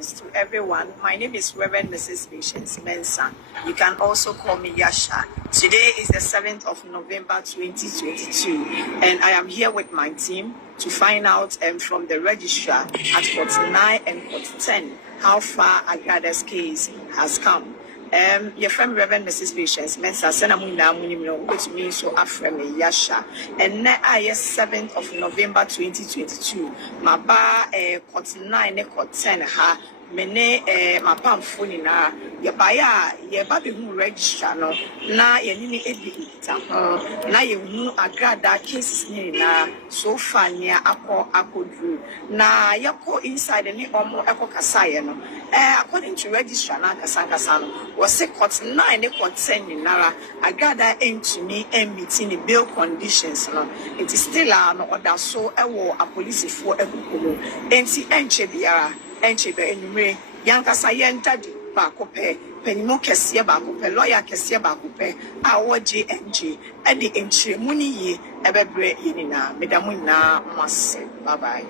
Greetings to everyone. My name is Reverend Mrs. Patience Mensah. You can also call me Yasha. Today is the 7th of November 2022, and I am here with my team to find out from the registrar at 49 and 10 how far Agrada's case has come. Your friend Reverend Mrs. Patience Mensah send which means so after me Yasha. And now I 7th of November 2022. My bar 49 and 10 ha mene my pam phone na ye baya ye baby who register no na ye ni edi ta na ye hu Agradaa cases ni na so far near akodru na ye ko inside ni omo eko kasaye no according to registrar na kasa no was say 49 and 10 ni nara Agradaa entumi meeting the bail conditions no it is still an order so ewo a police for ekukumu enti enche biara enchebe enumre yankasa yentadi bakope penimo kese bakope lawyer kese bakope awo JNG edi enchire muni yi ebebre yinina medamu na mase bye bye.